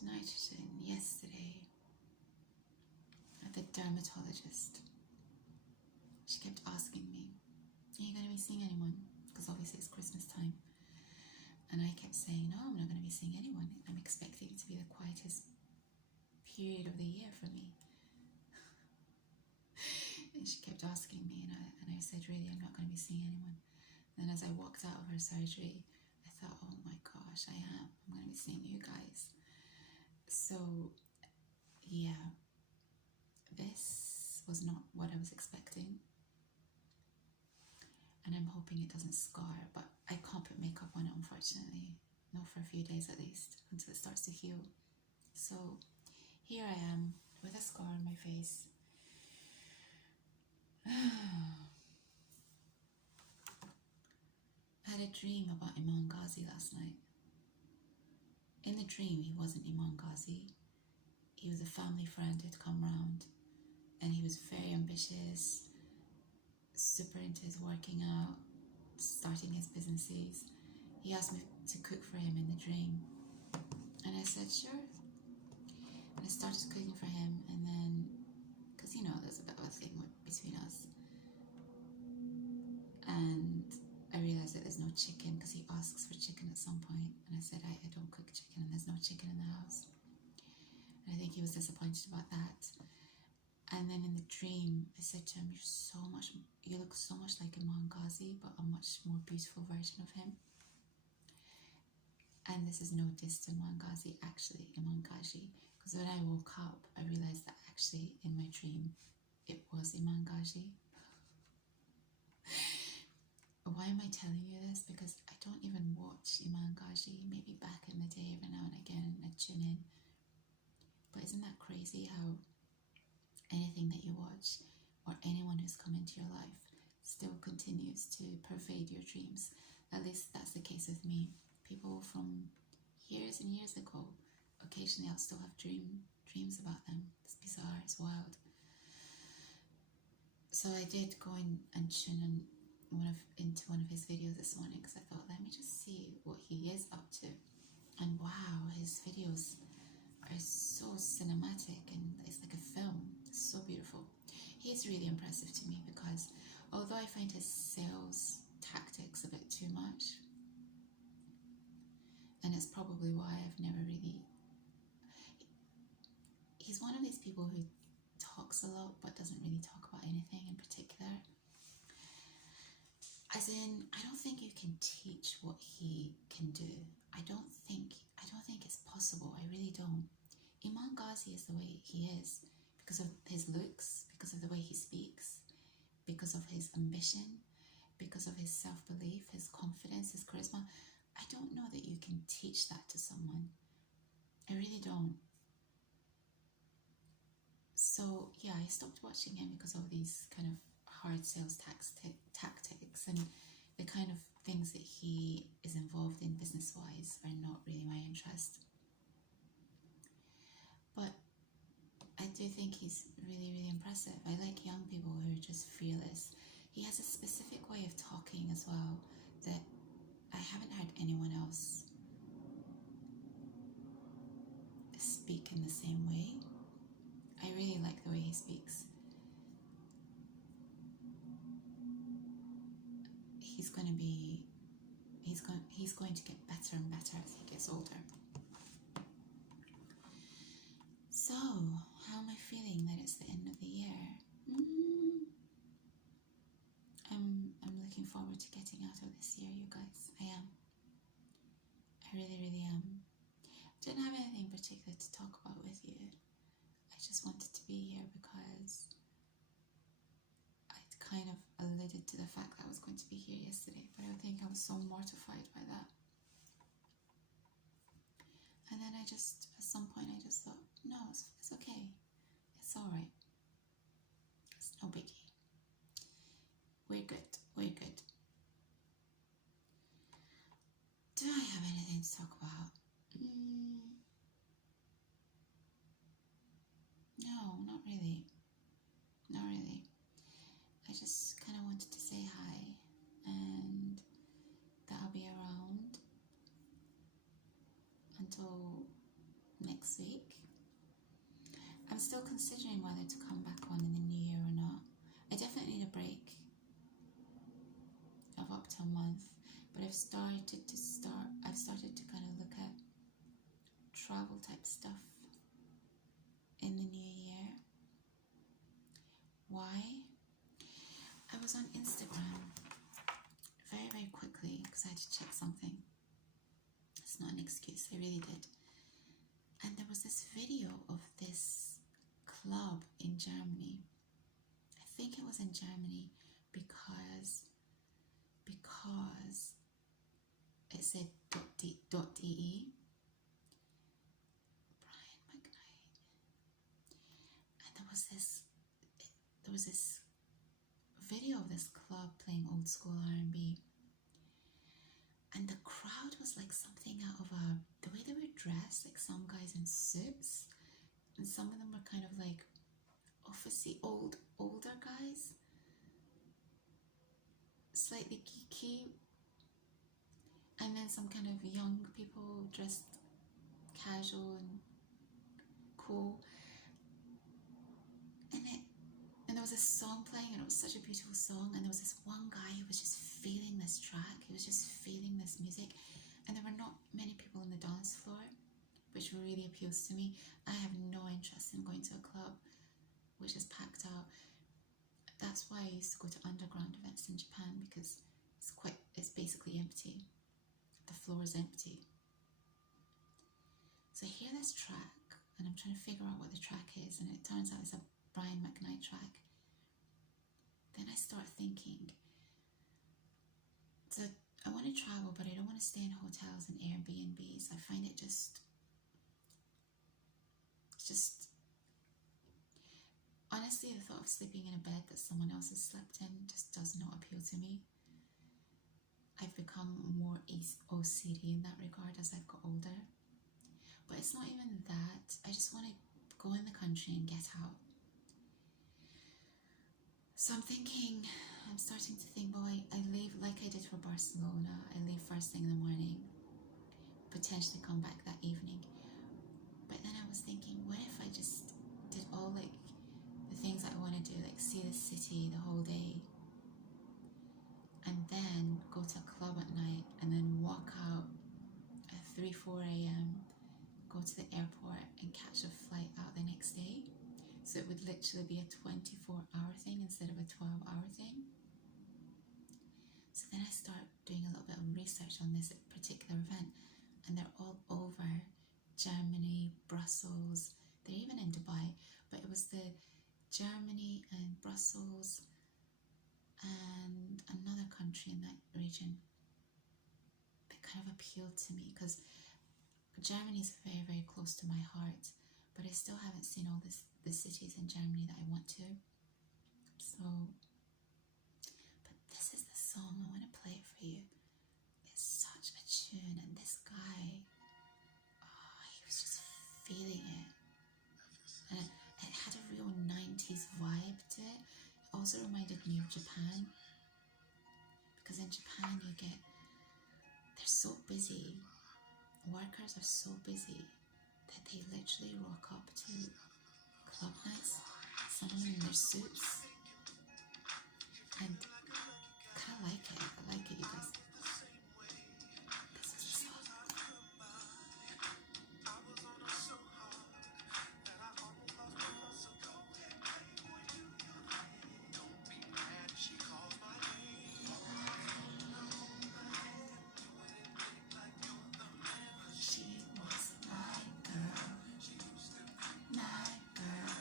nitrogen yesterday at the dermatologist. She kept asking me, are you going to be seeing anyone? Because obviously it's Christmas time. And I kept saying, no, I'm not going to be seeing anyone. I'm expecting it to be the quietest period of the year for me. And she kept asking me, and I said, really, I'm not going to be seeing anyone. And then as I walked out of her surgery, I thought, oh my gosh, I am. I'm going to be seeing you guys. So, yeah, this was not what I was expecting. And I'm hoping it doesn't scar, but I can't put makeup on it, unfortunately. Not for a few days at least, until it starts to heal. So here I am with a scar on my face. I had a dream about Iman Gadzhi last night. In the dream, he wasn't Iman Gadzhi. He was a family friend who'd come round, and he was very ambitious, super into his working out, starting his businesses. He asked me to cook for him in the dream, and I said sure. And I started cooking for him, and then, because you know there's a bit of a thing between us, and I realized that there's no chicken, because he asks for chicken at some point, and I said I don't cook chicken, and there's no chicken in the house. And I think he was disappointed about that. And then in the dream, I said to him, you look so much like Iman Gadzhi, but a much more beautiful version of him. And this is no diss to Iman Gadzhi, actually, Iman Gadzhi. Because when I woke up, I realized that actually in my dream, it was Iman Gadzhi. Why am I telling you this? Because I don't even watch Iman Gadzhi. Maybe back in the day, every now and again, I tune in. But isn't that crazy how anything that you watch or anyone who's come into your life still continues to pervade your dreams? At least that's the case with me. People from years and years ago, occasionally I'll still have dreams about them. It's bizarre, it's wild. So I did go in and tune in into one of his videos this morning, because I thought, let me just see what he is up to. And wow, his videos are so cinematic, and it's like a film. It's so beautiful. He's really impressive to me, because although I find his sales tactics a bit too much, and it's probably why I've never really... He's one of these people who talks a lot but doesn't really talk about anything in particular. As in, I don't think you can teach what he can do. I don't think it's possible. I really don't. Iman Gadzhi is the way he is because of his looks, because of the way he speaks, because of his ambition, because of his self-belief, his confidence, his charisma. I don't know that you can teach that to someone. I really don't. So yeah, I stopped watching him because of these kind of hard sales tactics, and the kind of things that he is involved in business-wise are not really my interest. But I do think he's really, really impressive. I like young people who are just fearless. He has a specific way of talking as well that I haven't heard anyone else speak in the same way. I really like the way he speaks. He's going to get better and better as he gets older. So, how am I feeling that it's the end of the year? I'm looking forward to getting out of this year, you guys. I am. I really, really am. I don't have anything particular to talk about with you. I just wanted to be here because I'd kind of alluded to the fact that I was going to be here yesterday, but I think I was so mortified by that. And then at some point I just thought, no, it's okay. It's all right. It's no biggie. We're good. We're good. Do I have anything to talk about? No, not really. Not really. I just kind of wanted to say hi, and that I'll be around until next week. I'm still considering whether to come back on in the new year or not. I definitely need a break of up to a month, but I've started to kind of look at travel type stuff in the new year. Why? I was on Instagram very, very quickly because I had to check something. It's not an excuse, I really did. And there was this video of this club in Germany. I think it was in Germany because it said .de. Brian McKnight. And there was this video of this club playing old school R&B. And the crowd was like something out of the way they were dressed, like some guys in suits, and some of them were kind of like officey older guys, slightly geeky, and then some kind of young people dressed casual and cool. And there was this song playing, and it was such a beautiful song, and there was this one guy who was just feeling this track, he was just feeling this music, and there were not many people on the dance floor, which really appeals to me. I have no interest in going to a club which is packed out. That's why I used to go to underground events in Japan, because it's basically empty. The floor is empty. So I hear this track, and I'm trying to figure out what the track is, and it turns out it's a Brian McKnight track. Then I start thinking, so I want to travel, but I don't want to stay in hotels and Airbnbs. I find it just honestly, the thought of sleeping in a bed that someone else has slept in just does not appeal to me. I've become more OCD in that regard as I've got older. But it's not even that. I just want to go in the country and get out. So I'm starting to think, well, I leave like I did for Barcelona. I leave first thing in the morning, potentially come back that evening. But then I was thinking, what if I just did all like the things I want to do, like see the city the whole day, and then go to a club at night, and then walk out at 3-4 a.m, go to the airport and catch a flight out the next day. So it would literally be a 24-hour thing instead of a 12-hour thing. So then I start doing a little bit of research on this particular event, and they're all over Germany, Brussels, they're even in Dubai, but it was the Germany and Brussels and another country in that region that kind of appealed to me, because Germany is very, very close to my heart, but I still haven't seen all the cities in Germany that I want to. So, but this is the song, I want to play it for you. It's such a tune, and this guy, he was just feeling it. And it had a real 90s vibe to it. It also reminded me of Japan, because in Japan they're so busy. Workers are so busy that they literally rock up to club nights, some of them in their suits, and kind of like it. I like it, you guys. This is the song. She was my girl, my girl.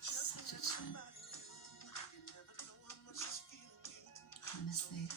Such a tune. Honestly.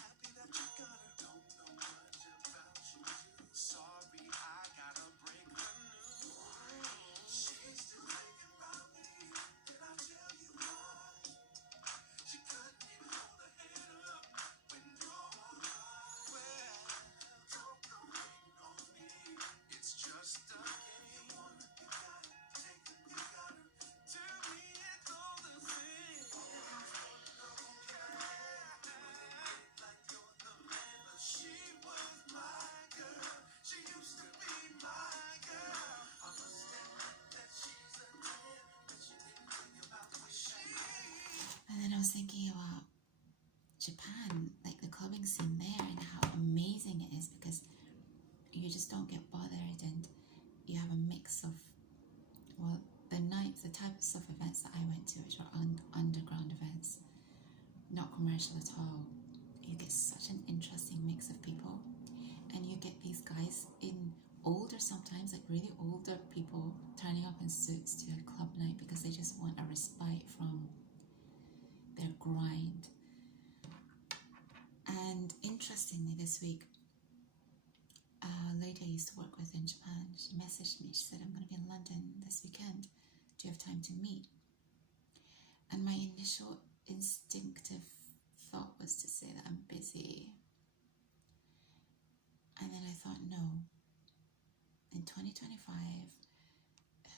Japan, like the clubbing scene there and how amazing it is, because you just don't get bothered, and you have a mix of, well, the types of events that I went to, which were underground events, not commercial at all. You get such an interesting mix of people, and you get these guys in older, sometimes like really older people, turning up in suits to a club night because they just want a respite from their grind. And interestingly, this week, a lady I used to work with in Japan, she messaged me. She said, I'm going to be in London this weekend. Do you have time to meet? And my initial instinctive thought was to say that I'm busy. And then I thought, no. In 2025,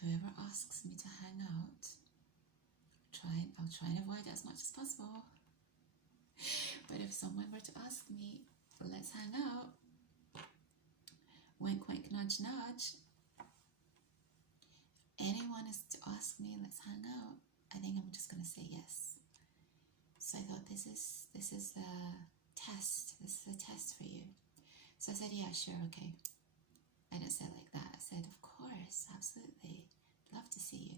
whoever asks me to hang out, I'll try and avoid it as much as possible. But if someone were to ask me, let's hang out, wink, wink, nudge, nudge, anyone is to ask me, let's hang out, I think I'm just going to say yes. So I thought, this is a test. This is a test for you. So I said, yeah, sure, okay. I didn't say it like that. I said, of course, absolutely. Love to see you.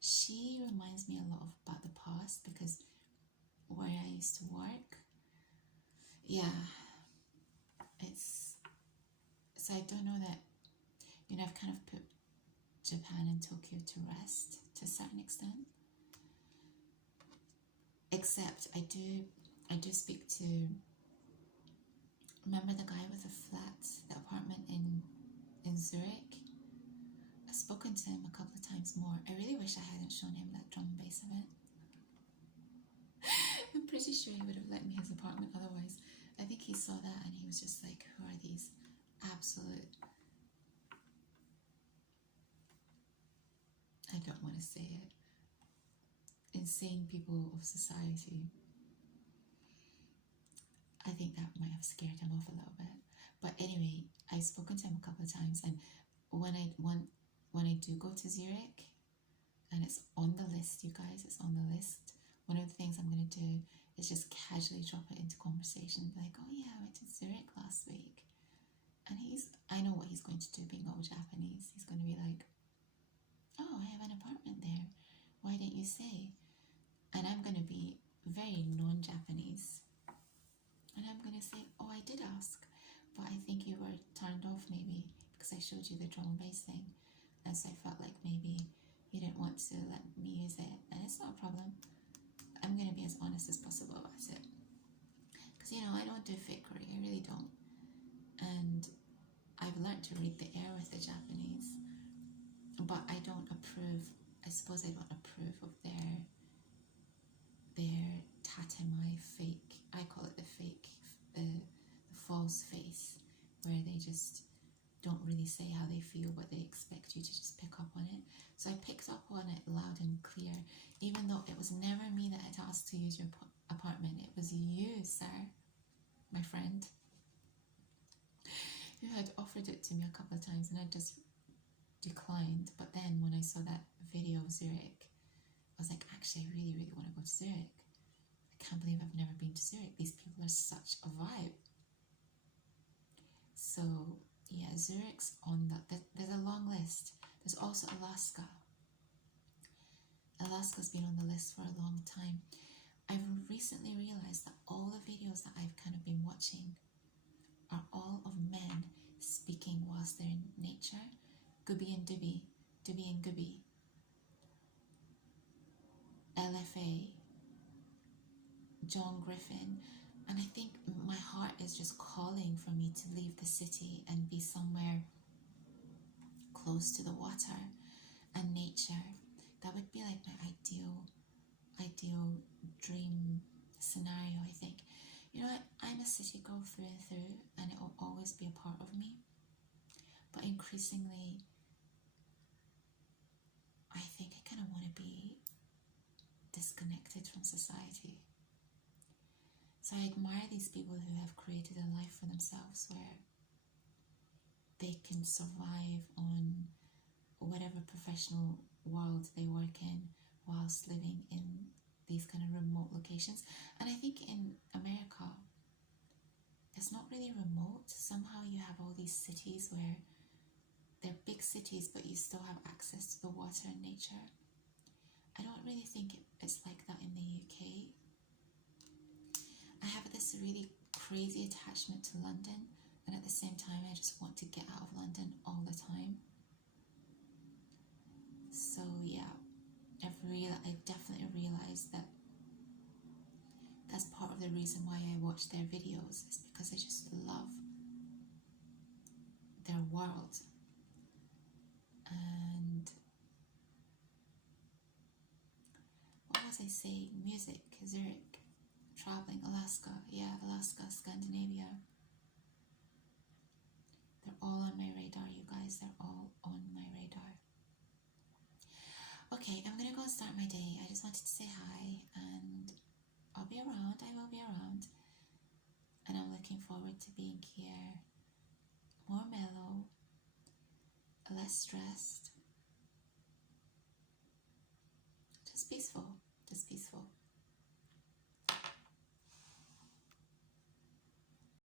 She reminds me a lot about the past, because where I used to work, yeah, so I don't know that, I've kind of put Japan and Tokyo to rest to a certain extent. Except I do speak to, remember the guy with the apartment in Zurich? I've spoken to him a couple of times more. I really wish I hadn't shown him that drum and bass event. I'm pretty sure he would have let me his apartment otherwise. I think he saw that and he was just like, who are these absolute, I don't want to say it, insane people of society. I think that might have scared him off a little bit. But anyway, I've spoken to him a couple of times, and when I do go to Zurich, and it's on the list, you guys, it's on the list, one of the things I'm going to do is just casually drop it into conversation, like, oh yeah, I went to Zurich last week. And I know what he's going to do, being all Japanese. He's going to be like, oh, I have an apartment there. Why didn't you say? And I'm going to be very non-Japanese. And I'm going to say, oh, I did ask, but I think you were turned off maybe because I showed you the drum and bass thing. And so I felt like maybe you didn't want to let me use it. And it's not a problem. I'm going to be as honest as possible about it. Because, I don't do fakery. I really don't. And I've learned to read the air with the Japanese. But I don't approve, I suppose I don't approve of their tatemae fake, I call it the fake, the false face, where they just don't really say how they feel, but they expect you to just pick up on it. So I picked up on it loud and clear, even though it was never me that had asked to use your apartment. It was you, sir, my friend, who had offered it to me a couple of times, and I just declined. But then when I saw that video of Zurich, I was like, actually, I really, really want to go to Zurich. I can't believe I've never been to Zurich. These people are such a vibe. So yeah, Zurich's on there's a long list. There's also Alaska. Alaska's been on the list for a long time. I've recently realized that all the videos that I've kind of been watching are all of men speaking whilst they're in nature. Gooby and Dooby, Dooby and Gooby, LFA, John Griffin. And I think my heart is just calling for me to leave the city and be somewhere close to the water and nature. That would be like my ideal dream scenario, I think. You know what? I'm a city girl through and through, and it will always be a part of me. But increasingly, I think I kind of want to be disconnected from society. So I admire these people who have created a life for themselves where they can survive on whatever professional world they work in whilst living in these kind of remote locations. And I think in America, it's not really remote. Somehow you have all these cities where they're big cities, but you still have access to the water and nature. I don't really think it's like that in the UK. I have this really crazy attachment to London, and at the same time I just want to get out of London all the time. So yeah, I definitely realized that that's part of the reason why I watch their videos, is because I just love their world. And what was I saying? Music, Zurich, traveling, Alaska. Yeah, Alaska, Scandinavia. They're all on my radar, you guys. They're all on my radar. Okay, I'm gonna go and start my day. I just wanted to say hi, and I'll be around. I will be around. And I'm looking forward to being here. More mellow, less stressed. Just peaceful. Just peaceful.